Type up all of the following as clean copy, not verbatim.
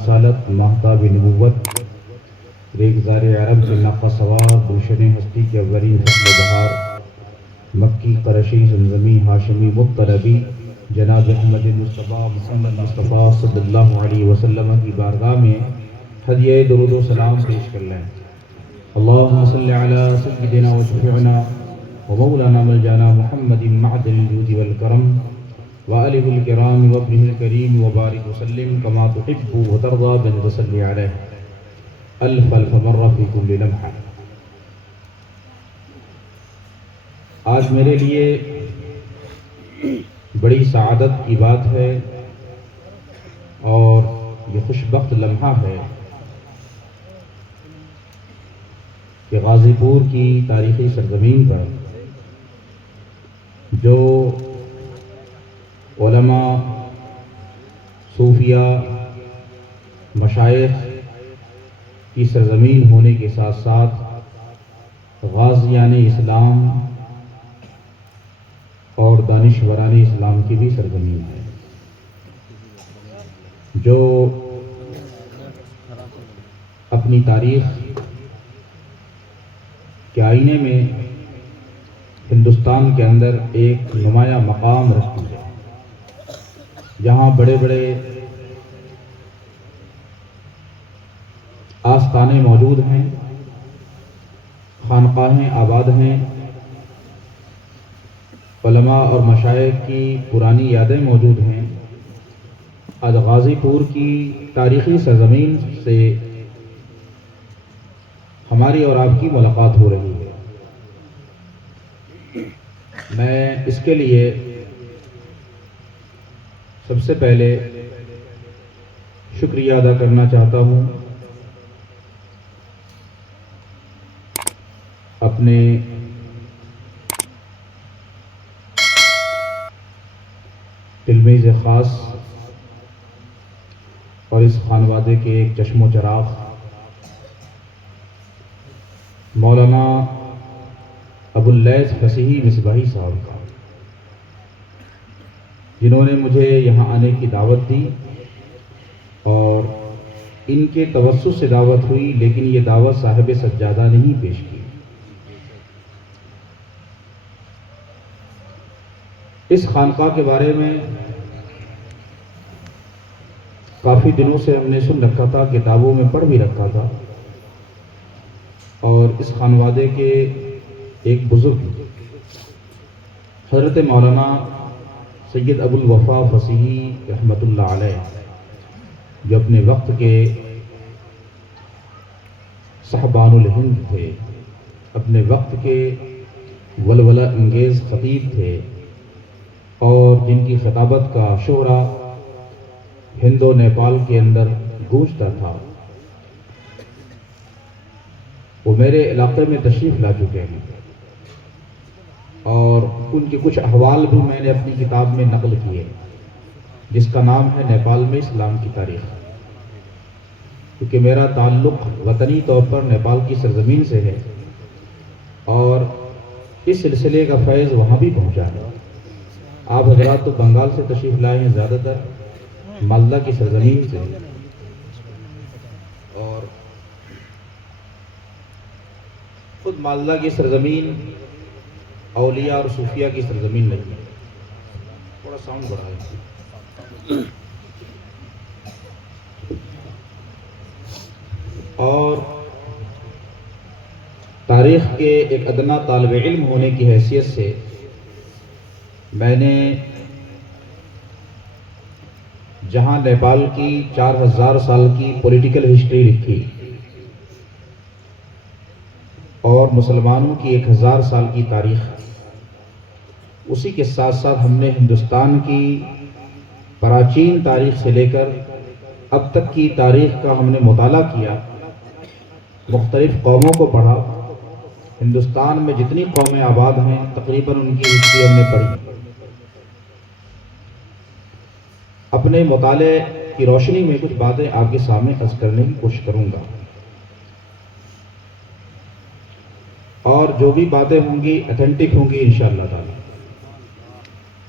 رسالت ماہتاب نبوت ریگزار عرب سے ناقہ سوار گلشن ہستی کے اولین فصل بہار مکی قرشی زمزمی ہاشمی مطلبی جناب احمد مصطفیٰ محمد مصطفیٰ صلی اللہ علیہ وسلم کی بارگاہ میں ہدیہ درود و سلام پیش کر لیں۔ اللہم صلی علی سیدنا و شفیعنا و مولانا ملجانا محمد معدن الجود والکرم وآلہ الکرام وابنہ الکریم وبارک وسلم کما تحب و ترضى بن تصلی علیہ الف الف مرہ فی کل لمحہ۔ آج میرے لیے بڑی سعادت کی بات ہے اور یہ خوش بخت لمحہ ہے کہ غازی پور کی تاریخی سرزمین پر جو علماء، صوفیاء، مشائخ کی سرزمین ہونے کے ساتھ ساتھ غازیان اسلام اور دانشوران اسلام کی بھی سرزمین ہے، جو اپنی تاریخ کے آئینے میں ہندوستان کے اندر ایک نمایاں مقام رکھتی ہے، جہاں بڑے بڑے آستانے موجود ہیں، خانقاہیں آباد ہیں، علماء اور مشائخ کی پرانی یادیں موجود ہیں۔ آج غازی پور کی تاریخی سرزمین سے ہماری اور آپ کی ملاقات ہو رہی ہے۔ میں اس کے لیے سب سے پہلے شکریہ ادا کرنا چاہتا ہوں اپنے تلمیذ خاص اور اس خانوادے کے ایک چشم و چراغ مولانا ابو اللیث فصیحی مصباحی صاحب کا، جنہوں نے مجھے یہاں آنے کی دعوت دی اور ان کے توسط سے دعوت ہوئی، لیکن یہ دعوت صاحب سجادہ نے ہی پیش کی۔ اس خانقاہ کے بارے میں کافی دنوں سے ہم نے سن رکھا تھا، کتابوں میں پڑھ بھی رکھا تھا، اور اس خانوادے کے ایک بزرگ حضرت مولانا سید ابو الوفا فصیحی رحمۃ اللہ علیہ، جو اپنے وقت کے صاحبان الہند تھے، اپنے وقت کے ولولہ انگیز خطیب تھے، اور جن کی خطابت کا شہرہ ہند و نیپال کے اندر گونجتا تھا، وہ میرے علاقے میں تشریف لا چکے ہیں، اور ان کے کچھ احوال بھی میں نے اپنی کتاب میں نقل کیے، جس کا نام ہے نیپال میں اسلام کی تاریخ، کیونکہ میرا تعلق وطنی طور پر نیپال کی سرزمین سے ہے اور اس سلسلے کا فیض وہاں بھی پہنچا ہے۔ آپ حضرات تو بنگال سے تشریف لائے ہیں، زیادہ تر مالدہ کی سرزمین سے، اور خود مالدہ کی سرزمین اولیاء اور صوفیاء کی سرزمین نہیں ہے۔ تھوڑا ساؤنڈ بڑھائیں۔ اور تاریخ کے ایک ادنا طالب علم ہونے کی حیثیت سے میں نے جہاں نیپال کی 4000 سال کی پولیٹیکل ہسٹری لکھی اور مسلمانوں کی 1000 سال کی تاریخ، اسی کے ساتھ ساتھ ہم نے ہندوستان کی پراچین تاریخ سے لے کر اب تک کی تاریخ کا ہم نے مطالعہ کیا، مختلف قوموں کو پڑھا، ہندوستان میں جتنی قومیں آباد ہیں تقریباً ان کی ہسٹری ہم نے پڑھی۔ اپنے مطالعے کی روشنی میں کچھ باتیں آپ کے سامنے عرض کرنے کی کوشش کروں گا، اور جو بھی باتیں ہوں گی اتھینٹک ہوں گی انشاءاللہ تعالی۔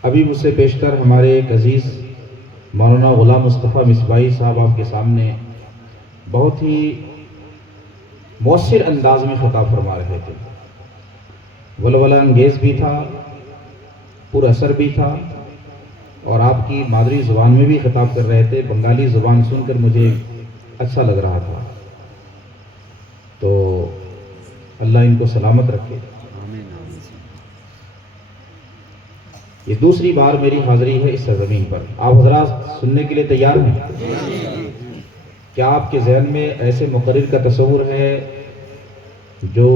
ابھی مجھ سے بیشتر ہمارے ایک عزیز مولانا غلام مصطفیٰ مصباحی صاحب آپ کے سامنے بہت ہی مؤثر انداز میں خطاب فرما رہے تھے. ولولہ انگیز بھی تھا، پر اثر بھی تھا، اور آپ کی مادری زبان میں بھی خطاب کر رہے تھے. بنگالی زبان سن کر مجھے اچھا لگ رہا تھا. تو اللہ ان کو سلامت رکھے. یہ دوسری بار میری حاضری ہے اس سرزمین پر. آپ حضرات سننے کے لیے تیار ہیں؟ کیا آپ کے ذہن میں ایسے مقرر کا تصور ہے جو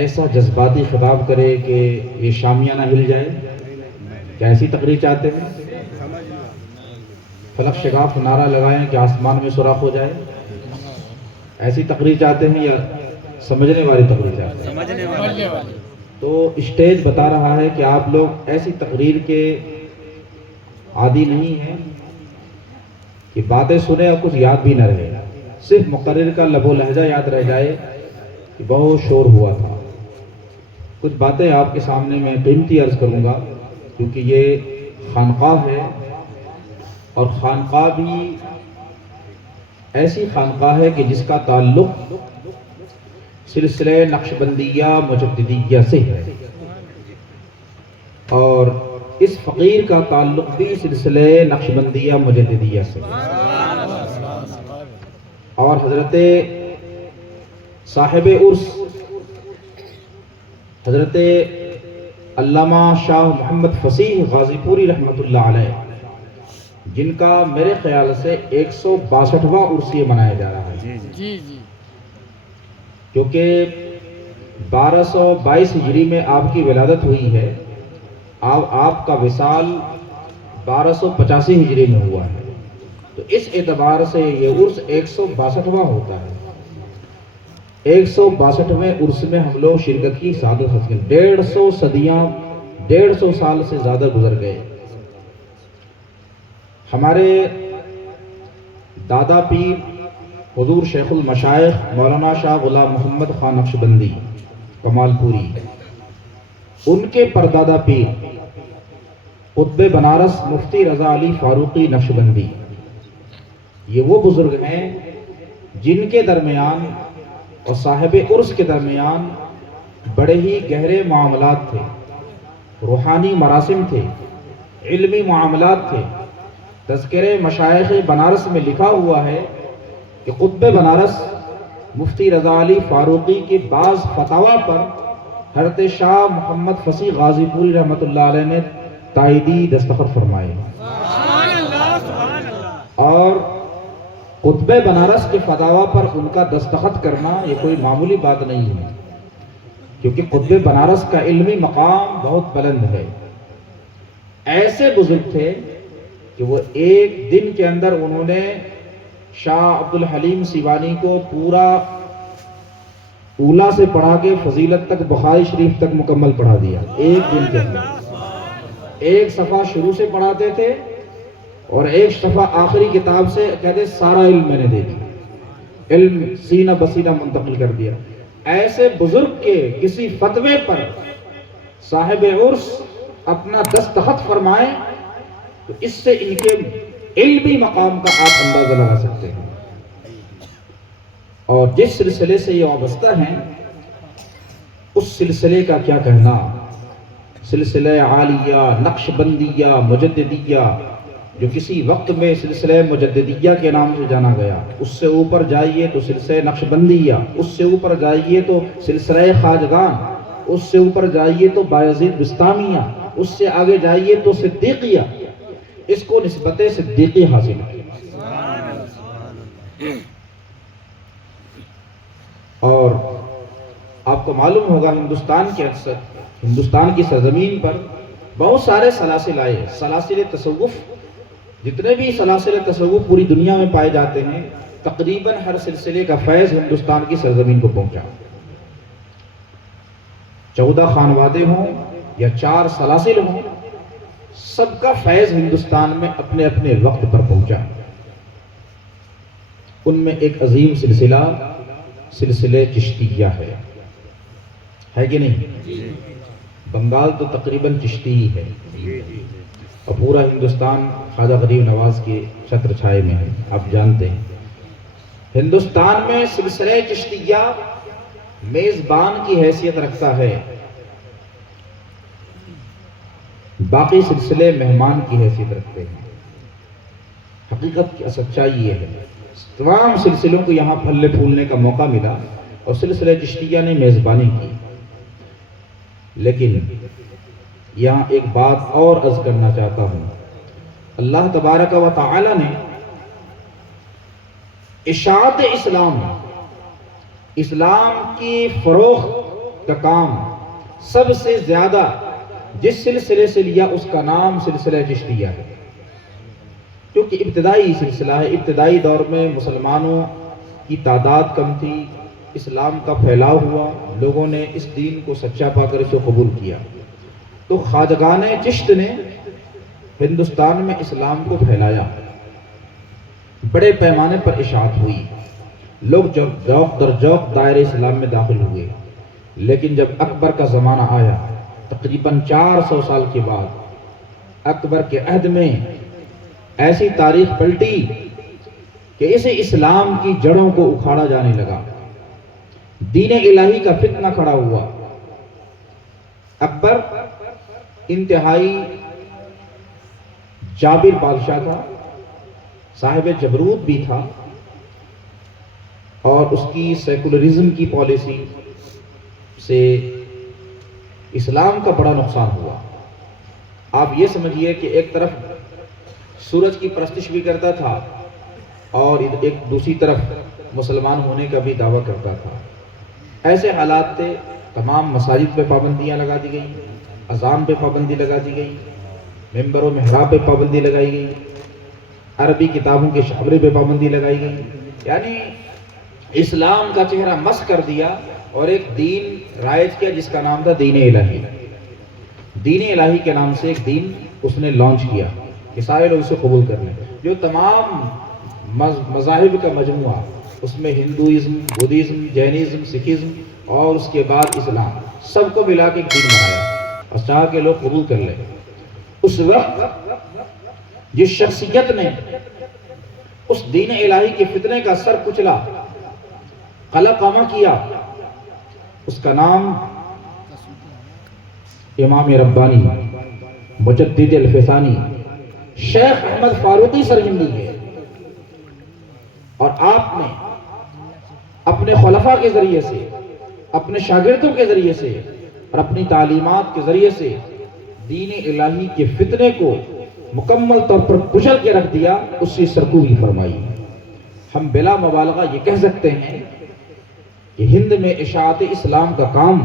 ایسا جذباتی خطاب کرے کہ یہ شامیانہ ہل جائے؟ کیا ایسی تقریر چاہتے ہیں؟ فلک شگاف نعرہ لگائیں کہ آسمان میں سوراخ ہو جائے؟ ایسی تقریر چاہتے ہیں یا سمجھنے والی تقریر چاہتے ہیں؟ سمجھنے والی. تو اسٹیج بتا رہا ہے کہ آپ لوگ ایسی تقریر کے عادی نہیں ہیں کہ باتیں سنیں اور کچھ یاد بھی نہ رہے، صرف مقرر کا لب و لہجہ یاد رہ جائے کہ بہت شور ہوا تھا. کچھ باتیں آپ کے سامنے میں قیمتی عرض کروں گا، کیونکہ یہ خانقاہ ہے، اور خانقاہ بھی ایسی خانقاہ ہے کہ جس کا تعلق سلسلہ نقشبندیہ مجددیہ سے ہے، اور اس فقیر کا تعلق بھی سلسلہ نقشبندیہ مجددیہ سے. اور حضرت صاحب عرس حضرت علامہ شاہ محمد فصیح غازی پوری رحمۃ اللہ علیہ، جن کا میرے خیال سے 162واں عرس یہ منایا جا رہا ہے، کیونکہ 1222 ہجری میں آپ کی ولادت ہوئی ہے. آپ کا وصال 1285 ہجری میں ہوا ہے. تو اس اعتبار سے یہ عرس 162واں ہوتا ہے. 162ویں عرس میں ہم لوگ شرکت کی سعادت حاصل. 150 صدیاں، 150 سال سے زیادہ گزر گئے. ہمارے دادا پیر حضور شیخ المشائخ مولانا شاہ غلام محمد خان نقشبندی کمال پوری، ان کے پردادا پیر قطب بنارس مفتی رضا علی فاروقی نقشبندی، یہ وہ بزرگ ہیں جن کے درمیان اور صاحب عرس کے درمیان بڑے ہی گہرے معاملات تھے، روحانی مراسم تھے، علمی معاملات تھے. تذکرہ مشائخ بنارس میں لکھا ہوا ہے کہ قطب بنارس مفتی رضا علی فاروقی کے بعض فتاوی پر حضرت شاہ محمد فصیح غازی پوری رحمۃ اللہ علیہ نے تائیدی دستخط فرمائے. اور قطب بنارس کے فتاوی پر ان کا دستخط کرنا یہ کوئی معمولی بات نہیں ہے، کیونکہ قطب بنارس کا علمی مقام بہت بلند ہے. ایسے بزرگ تھے کہ وہ ایک دن کے اندر انہوں نے شاہ عبد الحلیم سیوانی کو پورا اولا سے پڑھا کے فضیلت تک بخاری شریف تک مکمل پڑھا دیا. ایک دن کے اندر ایک صفحہ شروع سے پڑھاتے تھے اور ایک صفحہ آخری کتاب سے کہتے سارا علم میں نے دے دیا، علم سینہ بسینہ منتقل کر دیا. ایسے بزرگ کے کسی فتوے پر صاحب عرس اپنا دستخط فرمائیں تو اس سے ان کے علمی مقام کا آپ اندازہ لگا سکتے ہیں. اور جس سلسلے سے یہ وابستہ ہیں اس سلسلے کا کیا کہنا. سلسلہ عالیہ نقشبندیہ مجددیہ، جو کسی وقت میں سلسلہ مجددیہ کے نام سے جانا گیا، اس سے اوپر جائیے تو سلسلہ نقشبندیہ، اس سے اوپر جائیے تو سلسلہ خواجگان، اس سے اوپر جائیے تو بایزید بستامیہ، اس سے آگے جائیے تو صدیقیہ. اس کو نسبت صدیقی حاصل ہے. اور آپ کو معلوم ہوگا ہندوستان کی سرزمین پر بہت سارے سلاسل آئے. سلاسل تصوف، جتنے بھی سلاسل تصوف پوری دنیا میں پائے جاتے ہیں، تقریباً ہر سلسلے کا فیض ہندوستان کی سرزمین کو پہنچا. 14 خانوادے ہوں یا 4 سلاسل ہوں، سب کا فیض ہندوستان میں اپنے اپنے وقت پر پہنچا. ان میں ایک عظیم سلسلہ چشتیہ ہے کہ نہیں؟ بنگال تو تقریباً چشتی ہی ہے. اور پورا ہندوستان خواجہ غریب نواز کے چھتر چھائے میں ہے. آپ جانتے ہیں ہندوستان میں سلسلہ چشتیہ میزبان کی حیثیت رکھتا ہے، باقی سلسلے مہمان کی حیثیت رکھتے ہیں. حقیقت کی سچائی یہ ہے، تمام سلسلوں کو یہاں پھلنے پھولنے کا موقع ملا اور سلسلہ چشتیہ نے میزبانی کی. لیکن یہاں ایک بات اور عرض کرنا چاہتا ہوں. اللہ تبارک و تعالی نے اشاعت اسلام کی فروغ کا کام سب سے زیادہ جس سلسلے سے لیا اس کا نام سلسلہ چشتیہ ہے، کیونکہ ابتدائی سلسلہ ہے. ابتدائی دور میں مسلمانوں کی تعداد کم تھی، اسلام کا پھیلاؤ ہوا، لوگوں نے اس دین کو سچا پا کر اسے قبول کیا. تو خواجگان چشت نے ہندوستان میں اسلام کو پھیلایا، بڑے پیمانے پر اشاعت ہوئی، لوگ جوق در جوق دائرہ اسلام میں داخل ہوئے. لیکن جب اکبر کا زمانہ آیا، تقریباً 400 سال کے بعد اکبر کے عہد میں ایسی تاریخ پلٹی کہ اسے اسلام کی جڑوں کو اکھاڑا جانے لگا، دین الہی کا فتنہ کھڑا ہوا. اکبر انتہائی جابر بادشاہ تھا، صاحب جبروت بھی تھا، اور اس کی سیکولرزم کی پالیسی سے اسلام کا بڑا نقصان ہوا. آپ یہ سمجھیے کہ ایک طرف سورج کی پرستش بھی کرتا تھا اور ایک دوسری طرف مسلمان ہونے کا بھی دعویٰ کرتا تھا. ایسے حالات تھے، تمام مساجد پہ پابندیاں لگا دی گئیں، اذان پہ پابندی لگا دی گئی، ممبر و محراب پہ پابندی لگائی گئی، عربی کتابوں کے شاورے پہ پابندی لگائی گئی. یعنی اسلام کا چہرہ مسخ کر دیا اور ایک دین رائج کیا جس کا نام تھا دین الہی. دین الہی کے نام سے ایک دین اس نے لانچ کیا کہ سارے لوگ اسے قبول کر لیں. جو تمام مذاہب کا مجموعہ، اس میں ہندوازم، بدھزم، جینزم، سکھزم اور اس کے بعد اسلام، سب کو ملا کے ایک دین بنایا اور چاہا کہ لوگ قبول کر لیں. اس وقت جس شخصیت نے اس دین الہی کے فتنے کا سر کچلا، قلع قامہ کیا، اس کا نام امام ربانی مجدد الفسانی شیخ احمد فاروقی سرہندی ہے. اور آپ نے اپنے خلفاء کے ذریعے سے، اپنے شاگردوں کے ذریعے سے اور اپنی تعلیمات کے ذریعے سے دین الہی کے فتنے کو مکمل طور پر کچل کے رکھ دیا، اس سے سرکوبی فرمائی. ہم بلا مبالغہ یہ کہہ سکتے ہیں کہ ہند میں اشاعت اسلام کا کام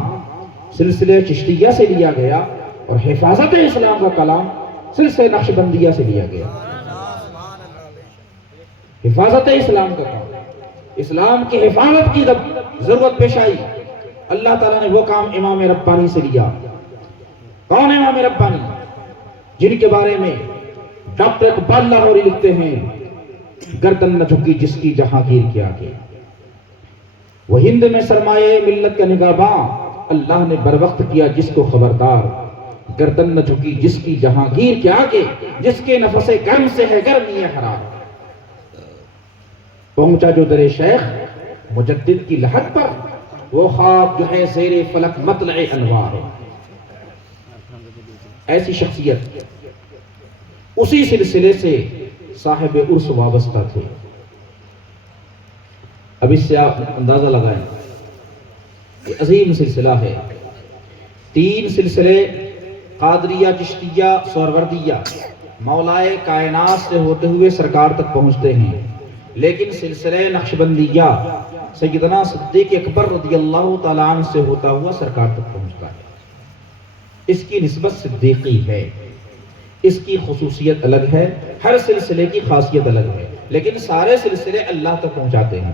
سلسلہ چشتیہ سے لیا گیا اور حفاظت اسلام کا کلام سلسلہ نقشبندیہ سے لیا گیا. حفاظت اسلام کا کام، اسلام کی حفاظت کی جب ضرورت پیش آئی، اللہ تعالیٰ نے وہ کام امام ربانی سے لیا. کون امام ربانی؟ جن کے بارے میں ڈاکٹر اقبال لاہوری لکھتے ہیں، گردن نہ جھکی جس کی جہانگیر کے آگے، وہ ہند میں سرمایہ ملت کا نگہباں، اللہ نے بر وقت کیا جس کو خبردار، گردن نہ جھکی جس کی جہانگیر کے آگے، جس کے نفس گرم سے ہے گرمی حرام. پہنچا جو در شیخ مجدد کی لحد پر، وہ خواب جو ہے زیر فلک مطلع انوار. ایسی شخصیت اسی سلسلے سے صاحب عرس وابستہ تھے. اب اس سے آپ اندازہ لگائیں کہ عظیم سلسلہ ہے. 3 سلسلے قادریہ، چشتیہ، سہروردیہ مولائے کائنات سے ہوتے ہوئے سرکار تک پہنچتے ہیں، لیکن سلسلہ نقشبندیہ سیدنا صدیق اکبر رضی اللہ تعالیٰ عنہ سے ہوتا ہوا سرکار تک پہنچتا ہے. اس کی نسبت صدیقی ہے، اس کی خصوصیت الگ ہے، ہر سلسلے کی خاصیت الگ ہے، لیکن سارے سلسلے اللہ تک پہنچاتے ہیں.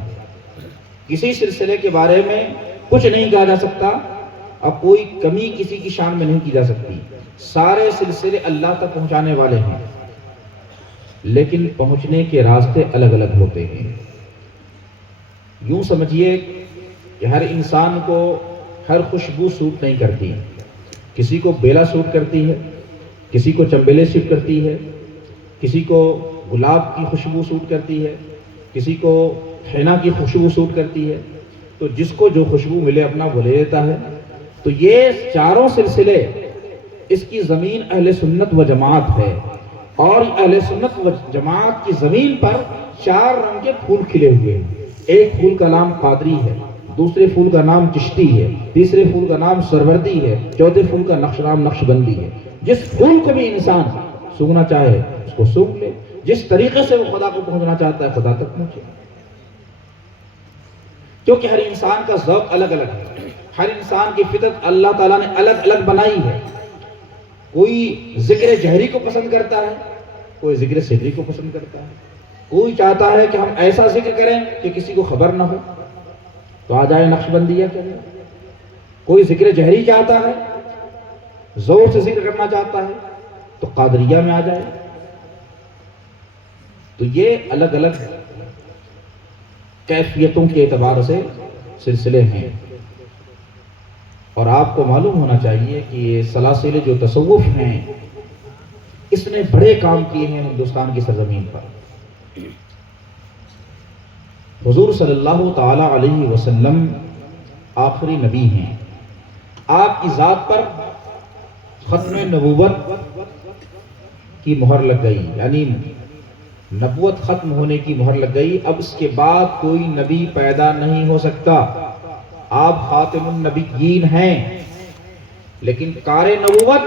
کسی سلسلے کے بارے میں کچھ نہیں کہا جا سکتا اور کوئی کمی کسی کی شان میں نہیں کی جا سکتی. سارے سلسلے اللہ تک پہنچانے والے ہیں، لیکن پہنچنے کے راستے الگ الگ ہوتے ہیں. یوں سمجھیے کہ ہر انسان کو ہر خوشبو سوٹ نہیں کرتی. کسی کو بیلا سوٹ کرتی ہے، کسی کو چنبیلے سوٹ کرتی ہے، کسی کو گلاب کی خوشبو سوٹ کرتی ہے، کسی کو حنا کی خوشبو سوٹ کرتی ہے، تو جس کو جو خوشبو ملے اپنا وہ لے لیتا ہے۔ تو یہ چاروں سلسلے اس کی زمین اہل سنت و جماعت ہے، اور اہل سنت و جماعت کی زمین پر 4 رنگ کے پھول کھلے ہوئے ہیں۔ ایک پھول کا نام قادری ہے، دوسرے پھول کا نام چشتی ہے، تیسرے پھول کا نام سروردی ہے، چوتھے پھول کا نام نقشبندی ہے۔ جس پھول کو بھی انسان سونگھنا چاہے اس کو سونگھ لے، جس طریقے سے وہ خدا کو پہنچنا چاہتا ہے خدا تک پہنچے، کیونکہ ہر انسان کا ذوق الگ الگ ہے، ہر انسان کی فطرت اللہ تعالیٰ نے الگ الگ بنائی ہے۔ کوئی ذکر جہری کو پسند کرتا ہے، کوئی ذکر سری کو پسند کرتا ہے، کوئی چاہتا ہے کہ ہم ایسا ذکر کریں کہ کسی کو خبر نہ ہو تو آ جائے نقشبندیہ کرے، کوئی ذکر جہری چاہتا ہے، زور سے ذکر کرنا چاہتا ہے تو قادریہ میں آ جائے۔ تو یہ الگ الگ کیفیتوں کے اعتبار سے سلسلے ہیں، اور آپ کو معلوم ہونا چاہیے کہ یہ سلاسل جو تصوف ہیں اس نے بڑے کام کیے ہیں ہندوستان کی سرزمین پر۔ حضور صلی اللہ تعالی علیہ وسلم آخری نبی ہیں، آپ کی ذات پر ختم نبوت کی مہر لگ گئی، یعنی نبوت ختم ہونے کی مہر لگ گئی، اب اس کے بعد کوئی نبی پیدا نہیں ہو سکتا۔ آپ خاتم النبیین ہیں، لیکن کار نبوت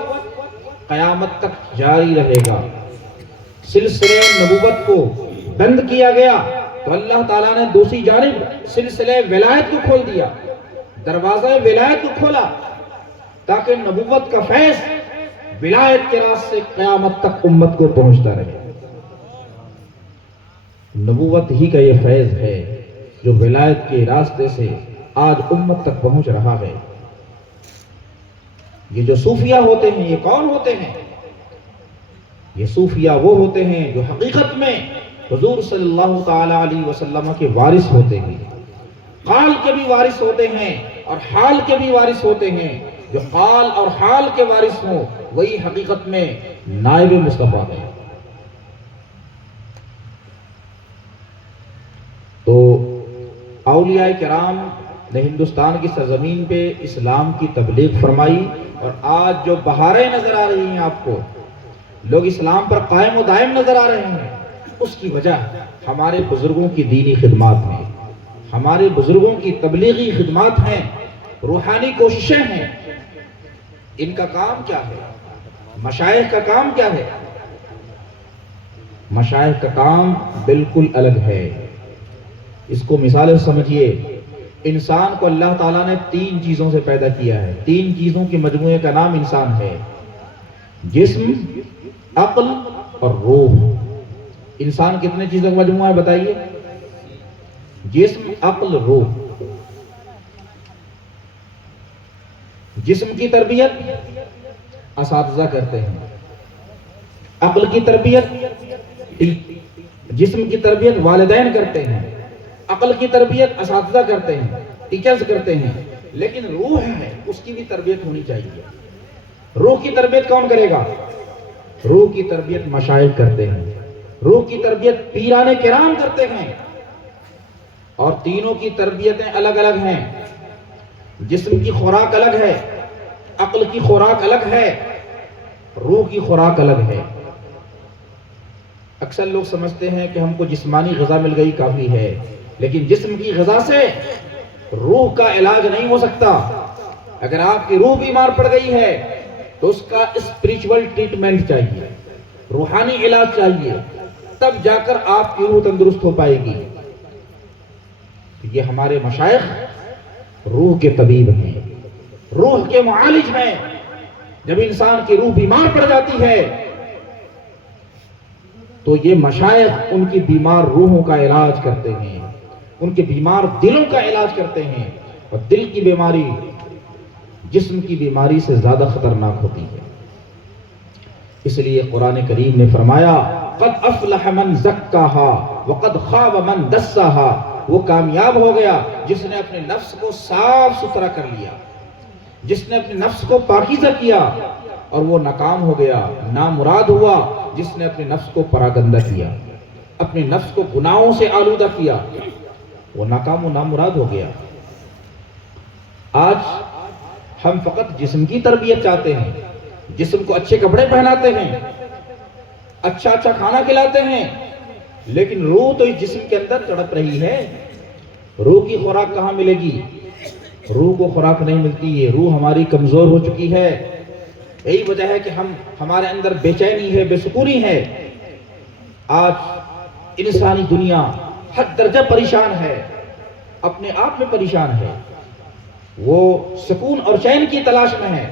قیامت تک جاری رہے گا۔ سلسلے نبوت کو بند کیا گیا تو اللہ تعالیٰ نے دوسری جانب سلسلے ولایت کو کھول دیا، دروازہ ولایت کو کھولا، تاکہ نبوت کا فیض ولایت کے راستے سے قیامت تک امت کو پہنچتا رہے۔ نبوت ہی کا یہ فیض ہے جو ولایت کے راستے سے آج امت تک پہنچ رہا ہے۔ یہ جو صوفیہ ہوتے ہیں یہ کون ہوتے ہیں؟ یہ صوفیہ وہ ہوتے ہیں جو حقیقت میں حضور صلی اللہ تعالی علیہ وسلم کے وارث ہوتے ہیں، قال کے بھی وارث ہوتے ہیں اور حال کے بھی وارث ہوتے ہیں۔ جو قال اور حال کے وارث ہوں وہی حقیقت میں نائب مصطفیٰ ہے۔ تو اولیاء کرام نے ہندوستان کی سرزمین پہ اسلام کی تبلیغ فرمائی، اور آج جو بہاریں نظر آ رہی ہیں آپ کو، لوگ اسلام پر قائم و دائم نظر آ رہے ہیں، اس کی وجہ ہمارے بزرگوں کی دینی خدمات ہیں، ہمارے بزرگوں کی تبلیغی خدمات ہیں، روحانی کوششیں ہیں۔ ان کا کام کیا ہے؟ مشائخ کا کام کیا ہے؟ مشائخ کا کام بالکل الگ ہے۔ اس کو مثال سمجھیے، انسان کو اللہ تعالیٰ نے 3 چیزوں سے پیدا کیا ہے، 3 چیزوں کے مجموعے کا نام انسان ہے: جسم، عقل اور روح۔ انسان کتنے چیزوں کا مجموعہ ہے بتائیے؟ جسم، عقل، روح۔ جسم کی تربیت اساتذہ کرتے ہیں، عقل کی تربیت جسم کی تربیت والدین کرتے ہیں، عقل کی تربیت اساتذہ کرتے ہیں، ٹیچرز کرتے ہیں، لیکن روح ہے اس کی بھی تربیت ہونی چاہیے۔ روح کی تربیت کون کرے گا؟ روح کی تربیت مشائخ کرتے ہیں، روح کی تربیت پیران کرام کرتے ہیں، اور تینوں کی تربیتیں الگ الگ ہیں۔ جسم کی خوراک الگ ہے، عقل کی خوراک الگ ہے، روح کی خوراک الگ ہے۔ اکثر لوگ سمجھتے ہیں کہ ہم کو جسمانی غذا مل گئی کافی ہے، لیکن جسم کی غذا سے روح کا علاج نہیں ہو سکتا۔ اگر آپ کی روح بیمار پڑ گئی ہے تو اس کا اسپریچول ٹریٹمنٹ چاہیے، روحانی علاج چاہیے، تب جا کر آپ کی روح تندرست ہو پائے گی۔ یہ ہمارے مشائخ روح کے طبیب ہیں، روح کے معالج ہیں۔ جب انسان کی روح بیمار پڑ جاتی ہے تو یہ مشائخ ان کی بیمار روحوں کا علاج کرتے ہیں، ان کے بیمار دلوں کا علاج کرتے ہیں، اور دل کی بیماری جسم کی بیماری سے زیادہ خطرناک ہوتی ہے۔ اس لیے قرآن کریم نے فرمایا قد افلح من زکاہا وقد خاب من دساہا، وہ کامیاب ہو گیا جس نے اپنے نفس کو صاف ستھرا کر لیا، جس نے اپنے نفس کو پاکیزہ کیا، اور وہ ناکام ہو گیا، نامراد ہوا جس نے اپنے نفس کو پراگندہ کیا، اپنے نفس کو گناہوں سے آلودہ کیا، وہ ناکام و نامراد ہو گیا۔ آج ہم فقط جسم کی تربیت چاہتے ہیں، جسم کو اچھے کپڑے پہناتے ہیں، اچھا اچھا کھانا کھلاتے ہیں، لیکن روح تو اس جسم کے اندر تڑپ رہی ہے۔ روح کی خوراک کہاں ملے گی؟ روح کو خوراک نہیں ملتی ہے، روح ہماری کمزور ہو چکی ہے۔ یہی وجہ ہے کہ ہمارے اندر بے چینی ہے، بے سکونی ہے۔ آج انسانی دنیا حد درجہ پریشان ہے، اپنے آپ میں پریشان ہے، وہ سکون اور چین کی تلاش میں ہے۔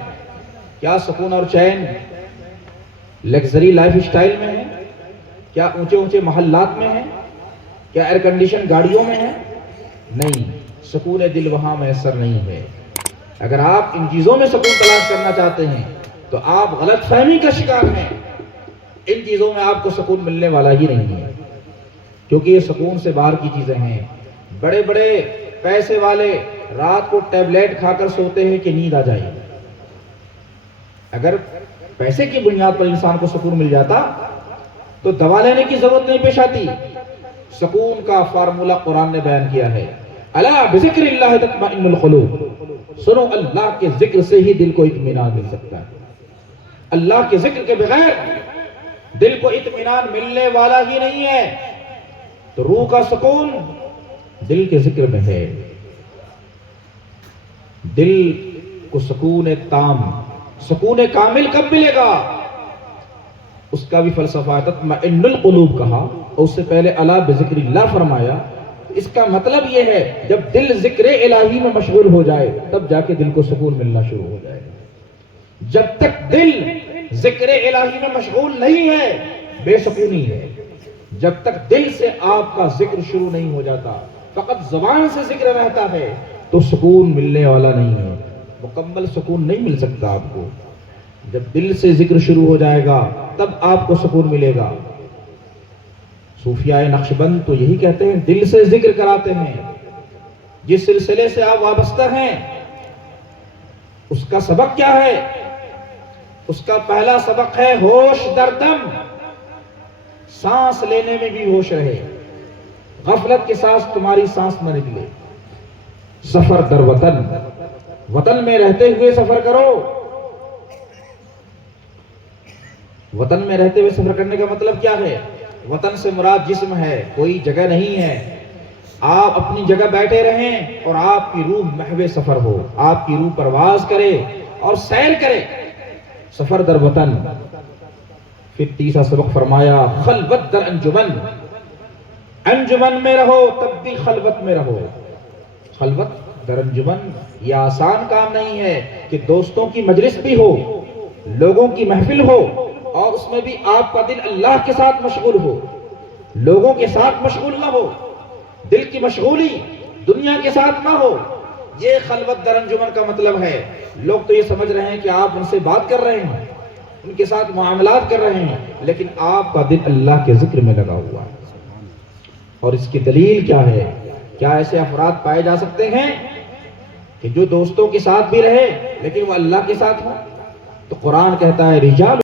کیا سکون اور چین لگژری لائف اسٹائل میں ہے؟ کیا اونچے اونچے محلات میں ہے؟ کیا ایئر کنڈیشن گاڑیوں میں ہے؟ نہیں، سکون دل وہاں میسر نہیں ہے۔ اگر آپ ان چیزوں میں سکون تلاش کرنا چاہتے ہیں تو آپ غلط فہمی کا شکار ہیں۔ ان چیزوں میں آپ کو سکون ملنے والا ہی نہیں ہے، کیونکہ یہ سکون سے باہر کی چیزیں ہیں۔ بڑے بڑے پیسے والے رات کو ٹیبلیٹ کھا کر سوتے ہیں کہ نیند آ جائے۔ اگر پیسے کی بنیاد پر انسان کو سکون مل جاتا تو دوا لینے کی ضرورت نہیں پیش آتی۔ سکون کا فارمولہ قرآن نے بیان کیا ہے، الا بذکر اللہ تطمئن القلوب، سنو اللہ کے ذکر سے ہی دل کو اطمینان مل سکتا ہے۔ اللہ کے ذکر کے بغیر دل کو اطمینان ملنے والا ہی نہیں ہے۔ تو روح کا سکون دل کے ذکر میں ہے۔ دل کو سکون تام، سکون کامل کب ملے گا؟ اس کا بھی فلسفہ تطمئن القلوب کہا، اور اس سے پہلے الا بذکر اللہ فرمایا۔ اس کا مطلب یہ ہے جب دل ذکر الہی میں مشغول ہو جائے تب جا کے دل کو سکون ملنا شروع ہو جائے۔ جب تک دل ذکر الہی میں مشغول نہیں ہے بے سکونی ہے۔ جب تک دل سے آپ کا ذکر شروع نہیں ہو جاتا، فقط زبان سے ذکر رہتا ہے تو سکون ملنے والا نہیں ہے، مکمل سکون نہیں مل سکتا آپ کو۔ جب دل سے ذکر شروع ہو جائے گا تب آپ کو سکون ملے گا۔ صوفیاء نقشبند تو یہی کہتے ہیں، دل سے ذکر کراتے ہیں۔ جس سلسلے سے آپ وابستہ ہیں اس کا سبق کیا ہے؟ اس کا پہلا سبق ہے ہوش در دم، سانس لینے میں بھی ہوش رہے، غفلت کے ساتھ تمہاری سانس نہ نکلے۔ سفر در وطن، وطن میں رہتے ہوئے سفر کرو۔ وطن میں رہتے ہوئے سفر کرنے کا مطلب کیا ہے؟ وطن سے مراد جسم ہے، کوئی جگہ نہیں ہے۔ آپ اپنی جگہ بیٹھے رہیں اور آپ کی روح محو سفر ہو، آپ کی روح پرواز کرے اور سیر کرے۔ سفر در وطن۔ پھر تیسرا سبق فرمایا خلوت در انجمن، انجمن میں رہو تب بھی خلوت میں رہو۔ خلوت در انجمن یہ آسان کام نہیں ہے کہ دوستوں کی مجلس بھی ہو، لوگوں کی محفل ہو، اور اس میں بھی آپ کا دل اللہ کے ساتھ مشغول ہو، لوگوں کے ساتھ مشغول نہ ہو، دل کی مشغولی دنیا کے ساتھ نہ ہو۔ یہ خلوت در انجمن کا مطلب ہے۔ لوگ تو یہ سمجھ رہے ہیں کہ آپ ان سے بات کر رہے ہیں، ان کے ساتھ معاملات کر رہے ہیں، لیکن آپ کا دل اللہ کے ذکر میں لگا ہوا ہے۔ اور اس کی دلیل کیا ہے؟ کیا ایسے افراد پائے جا سکتے ہیں کہ جو دوستوں کے ساتھ بھی رہے لیکن وہ اللہ کے ساتھ ہو؟ تو قرآن کہتا ہے رجال